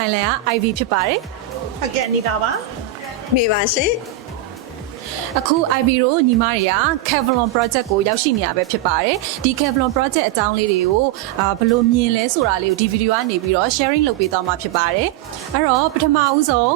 Thailand က IV ဖြစ်ပါတယ် ဟုတ်ကဲ့နေတာပါ မေပါရှင် အခု IV တို့ညီမတွေက Kevlon project ကိုရောက်ရှိနေရပဲဖြစ်ပါတယ်ဒီ Kevlon project အကြောင်းလေးတွေကိုဘယ်လိုမြင်လဲဆိုတာလေးကိုဒီဗီဒီယိုကနေပြီးတော့ sharing လုပ်ပေးသွားမှာဖြစ်ပါတယ်အဲ့တော့ပထမဦးဆုံး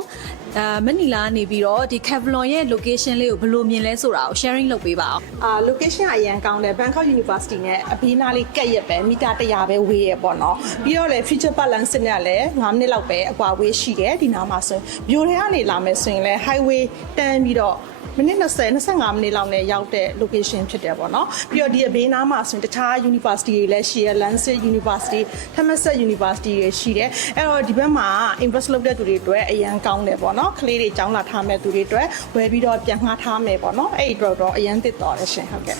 မနီလာနေပြီးတော့ဒီ Kevlon ရဲ့ location လေးကိုဘယ်လိုမြင်လဲဆိုတာကို sharing လုပ်ပေးပါအောင် location အရန်ကောင်းတယ် Bangkok University နဲ့အဘေးနားလေးကက်ရက်ပဲမီတာ100ပဲဝေးရပေါ့နော်ပြီးတော့လေ future balance နဲ့လည်း9မိနစ်လောက်ပဲအကွာဝေးရှိတယ်ဒီနားမှာဆိုဘိုထဲကနေလာမယ်ဆိုရင်လည်း highway တန်းပြီးတော့မိနစ်20-25မိနစ်လောက်နဲ့ရောက်တဲ့ location ဖြစ်တယ်ပေါ့နော်ပြီးတော့ဒီအဘေးနားမှာဆိုရင်တခြား university တွေလည်းရှိရ Lancet University, Thammasat University တွေရှိတယ်အဲ့တော့ဒီဘက်မှာ invest လုပ်တဲ့သူတွေအတွက်အရန်ကောင်းတယ်ပေါ့နော်ကလေးတွေကျောင်းလာထားမဲ့သူတွေအတွက်ဝယ်ပြီးတော့ပြန်ငှားထားမယ်ပေါ့နော်အဲ့ဒီတော့အရန်သစ်တော်တယ်ရှင်ဟုတ်ကဲ့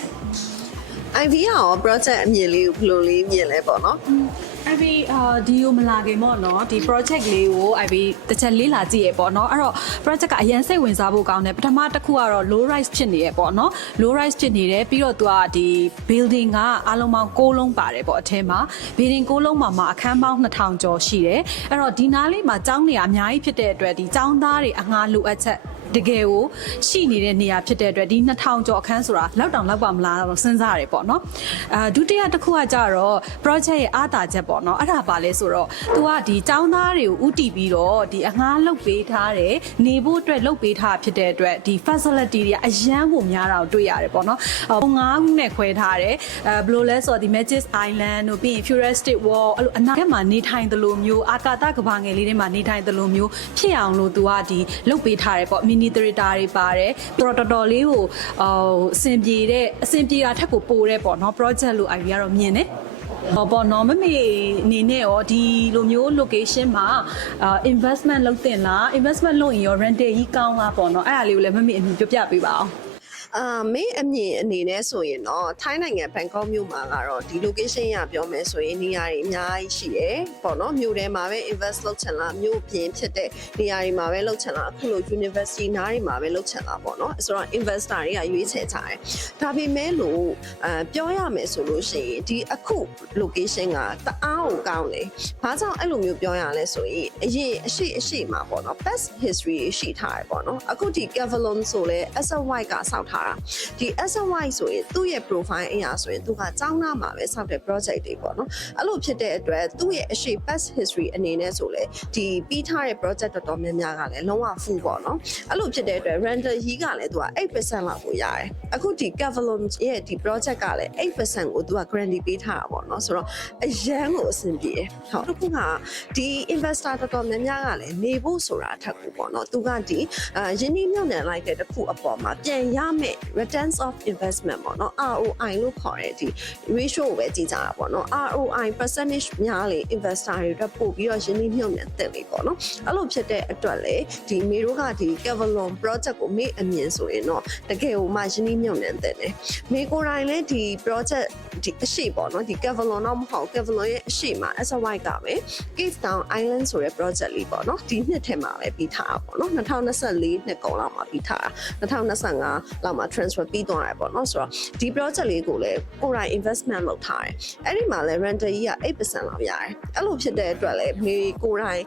IV ရော project အမြင်လေးကိုဘယ်လိုလေးမြင်လဲပေါ့နော် IV ဒီကိုမလာခင်ပေါ့နော်ဒီ project လေးကို IV တစ်ချက်လေးလာကြည့်ရပေါ့နော်အဲ့တော့ project ကအရင်စိတ်ဝင်စားဖို့ကောင်းတယ်ပထမတစ်ခုကတော့ low rise ဖြစ်နေရပေါ့နော် low rise ဖြစ်နေတယ်ပြီးတော့သူကဒီ building ကအားလုံးပေါင်း6လုံးပါတယ်ပေါ့အထဲမှာ building 6လုံးမှာအခန်းပေါင်း2000ကျော်ရှိတယ်အဲ့တော့ဒီနားလေးမှာကျောင်းနေရာအများကြီးဖြစ်တဲ့အတွက်ဒီကျောင်းသားတွေအငှားလိုအပ်ချက်တကယ်ကိုရှိနေတဲ့နေရာဖြစ်တဲ့အတွက်ဒီ2000ကျော်အခန်းဆိုတာလောက်တောင်လောက်ပါမလားတော့စဉ်းစားရတယ်ပေါ့နော်ဒုတိယတစ်ခုကကြတော့ project ရဲ့အားသာချက်ပေါ့နော်အဲ့ဒါပါလဲဆိုတော့ तू ကဒီចောင်းသားတွေကိုဥတီပြီးတော့ဒီအငှားလုပ်ပေးထားတယ်နေဖို့အတွက်လုပ်ပေးထားဖြစ်တဲ့အတွက်ဒီ facility တွေကအရန်ကိုများတာကိုတွေ့ရတယ်ပေါ့နော်9ခုနဲ့ခွဲထားတယ်ဘယ်လိုလဲဆိုတော့ဒီ Magic Island တို့ပြီးရင် Futuristic World အဲ့လိုအနာဂတ်မှာနေထိုင်တယ်လို့မျိုးအာကာသကမ္ဘာငယ်လေးတွေမှာနေထိုင်တယ်လို့မျိုးဖြစ်အောင်လို့ तू ကဒီလုပ်ပေးထားတယ်ပေါ့ mini theater တွေပါတယ်တော်တော်လေးကိုအဆင်ပြေတာထက်ကိုပိုတဲ့ပေါ့နော် project လို့ idea ကတော့မြင်တယ်ပေါ့နော်မမေအနေနဲ့ရောဒီလိုမျိုး location မှာinvestment လုပ်တင်လား investment လုပ်ရင်ရော rental ကြီးကောင်းလားပေါ့နော်အဲ့ဒါလေးကိုလည်းမမေအမြင်ပြပြပေးပါအောင်မင်းအမြင်အနေနဲ့ဆိုရင်တော့ထိုင်းနိုင်ငံဘန်ကောက်မြို့မှာကတော့ဒီ location ရပြောမယ်ဆိုရင်နေရာတွေအများကြီးရှိတယ်ပေါ့နော်မြို့ထဲမှာပဲ invest လုပ်ချင်လားမြို့ပြင်ဖြစ်တဲ့နေရာတွေမှာပဲလုပ်ချင်လားအခုလို university နားတွေမှာပဲလုပ်ချင်လားပေါ့နော်ဆိုတော့ investor တွေကရွေးချယ်ကြတယ်ဒါပေမဲ့လို့ပြောရမယ်ဆိုလို့ရှိရင်ဒီအခု location ကတအားကိုကောင်းတယ်ဘာကြောင့်အဲ့လိုမျိုးပြောရလဲဆိုရင်အရင်အရှိမှာပေါ့နော် past history ရှိထားတယ်ပေါ့နော်အခုဒီ Kevlon ဆိုလဲ SY ကစောက်ထားဒီ SY ဆိုရင်သူ့ရဲ့ profile အရာဆိုရင်သူကကျောင်းသားမှာပဲစောက်တဲ့ project တွေပေါ့နော်အဲ့လိုဖြစ်တဲ့အတွက်သူ့ရဲ့အရှိ past history အနေနဲ့ဆိုလေဒီပြီးထားတဲ့ project တော်တော်များများကလည်းလုံးဝ full ပေါ့နော်အဲ့လိုဖြစ်တဲ့အတွက် render ကြီးကလည်းသူက 8% လောက်ကိုရတယ်အခုဒီ Kevlon ရဲ့ဒီ project ကလည်း 8% ကိုသူက guarantee ပေးထားတာပေါ့နော်ဆိုတော့အရန်ကိုအဆင်ပြေတယ်ဟုတ်တစ်ခုကဒီ investor တော်တော်များများကလည်းနေဖို့ဆိုတာအထက်ကိုပေါ့နော်သူကဒီရင်းနှီးမြှုပ်နှံလိုက်တဲ့တစ်ခုအပေါ်မှာပြန်ရမယ် returns of investment ပေါ့နော် ROI လို့ခေါ်တဲ့ဒီ ratio ကိုပဲကြည့်ကြတာပေါ့နော် ROI percentage များလေ investor တွေအတွက်ပို့ပြီးတော့ရင်းနှီးမြှုပ်နှံတဲ့လေပေါ့နော်အဲ့လိုဖြစ်တဲ့အတွက်လေဒီမေတို့ကဒီ Kevlon project ကိုမေအမြင်ဆိုရင်တော့တကယ်ကိုမှရင်းနှီးမြှုပ်နှံတဲ့လေမေကိုယ်တိုင်လည်းဒီ project ဒီအရှိပေါ့နော်ဒီ Kevlon တော့မဟုတ် Kevlon ရဲ့အရှိမှာ SY ကပဲ Cape Town Island ဆိုတဲ့ project လေးပေါ့နော်ဒီနှစ်ထဲမှာပဲပြီးထားတာပေါ့နော်2024နှစ်ကုန်လောက်မှာပြီးထားတာ2025လောက်မှာ transfer ပြီးသွားတယ်ပေါ့နော်ဆိုတော့ဒီ project လေးကိုလည်းကိုယ်တိုင် investment လုပ်ထားတယ်အဲ့ဒီမှာလည်း rental ကြီးက 8% လောက်ရတယ်အဲ့လိုဖြစ်တဲ့အတွက်လည်းမေကိုယ်တိုင်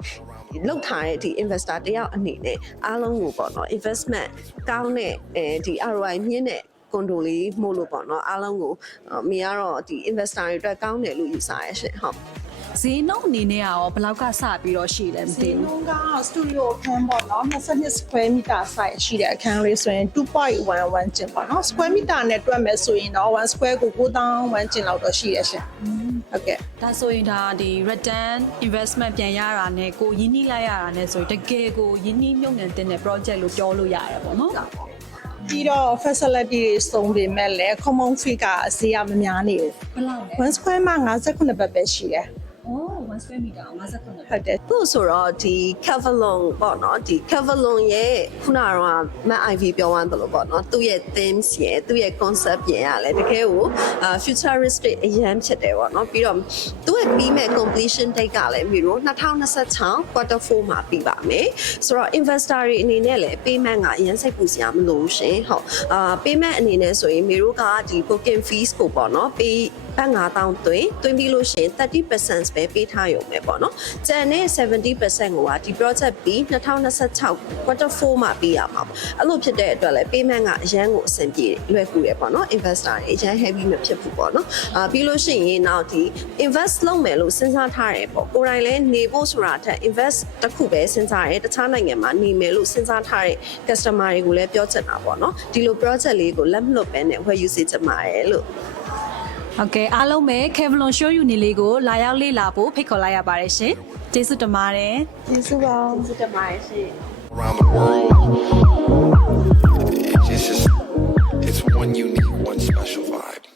လောက်ထားတဲ့ဒီ investor တယောက်အနေနဲ့အားလုံးကိုပေါ့နော် investment ကောင်းတဲ့ဒီ ROI မြင့်တဲ့ကွန်ဒိုလေးမို့လို့ပေါ့နော်အားလုံးကိုမေကတော့ဒီ investor တွေအတွက်ကောင်းတယ်လို့ယူဆရရှင်ဟုတ်ဈေးနှုန်းအနေနဲ့ရောဘယ်လောက်ကစပြီးတော့ရှိလဲမသိဘူးဈေးနှုန်းက studio အခန်းပေါ့နော်22 square meter size ရှိတဲ့အခန်းလေးဆိုရင် 2.11 ကျင်ပေါ့နော် square meter နဲ့တွက်မယ်ဆိုရင်တော့1 square ကို9000ကျင်လောက်တော့ရှိရရှင်ဟုတ်ကဲ့ဒါဆိုရင်ဒါဒီ return investment ပြန်ရတာနဲ့ကိုရင်းနှီးလိုက်ရတာနဲ့ဆိုရင်တကယ်ကိုရင်းနှီးမြှုပ်နှံတဲ့ project လို့ပြောလို့ရတယ်ပေါ့နော်ပြီးတော့ facility တွေစုံပေမဲ့လည်း common fee ကဈေးကမများနေဘူးဘယ်လောက်လဲ1 square မှာ58ဘတ်ပဲရှိတယ်1 square meter 59ဟုတ်တယ်သူ့ဆိုတော့ဒီ Kevlon ပေါ့နော်ဒီ Kevlon ရဲ့ခုနကတော့မ IV ပြောသွားတယ်လို့ပေါ့နော်သူ့ရဲ့ themes ရဲ့သူ့ရဲ့ concept ပြင်ရလဲတကယ်ကိုfuturistic အရန်ဖြစ်တယ်ပေါ့နော်ပြီးတော့သူ့ရဲ့ပြီးမဲ့ completion date ကလည်းပြီးတော့2026 quarter 4မှာပြီးပါမယ်ဆိုတော့ investor တွေအနေနဲ့လည်း payment ကအရန်စိတ်ပူစရာမလိုရှင်ဟုတ်payment အနေနဲ့ဆိုရင်မေတို့ကဒီ booking fees ကိုပေါ့နော်ပေး ဘတ်9000သွင်းပြီးလို့ရှိရင်30% ပဲပေးထားရုံပဲပေါ့နော်ကျန်တဲ့70%ကိုကဒီ project ပြီး2026 quarter 4မှာပေးရမှာပေါ့အဲ့လိုဖြစ်တဲ့အတွက်လည်း payment ကအရန်ကိုအဆင်ပြေလွယ်ကူတယ်ပေါ့နော် investor တွေအရန် heavy မဖြစ်ဘူးပေါ့နော်ပြီးလို့ရှိရင်နောက်ဒီ invest လုပ်မယ်လို့စဉ်းစားထားတယ်ပေါ့ကိုယ်တိုင်လည်းနေဖို့ဆိုတာထက် invest တစ်ခုပဲစဉ်းစားရတယ်တခြားနိုင်ငံမှာနေမယ်လို့စဉ်းစားထားတဲ့ customer တွေကိုလည်းပြောချင်တာပေါ့နော်ဒီလို project လေးကိုလက်မလွတ်ပဲနဲ့ဝယ်ယူစေချင်ပါတယ်လို့ ဟုတ်ကဲ့အားလုံးပဲ Kevlon Show Uni လေးကိုလာရောက်လေ့လာဖို့ဖိတ်ခေါ်လိုက်ရပါတယ်ရှင်ကျေးဇူးတင်ပါတယ် ကျေးဇူးပါ ကျေးဇူးတင်ပါတယ်ရှင် around the world. It's one unique, one special vibe.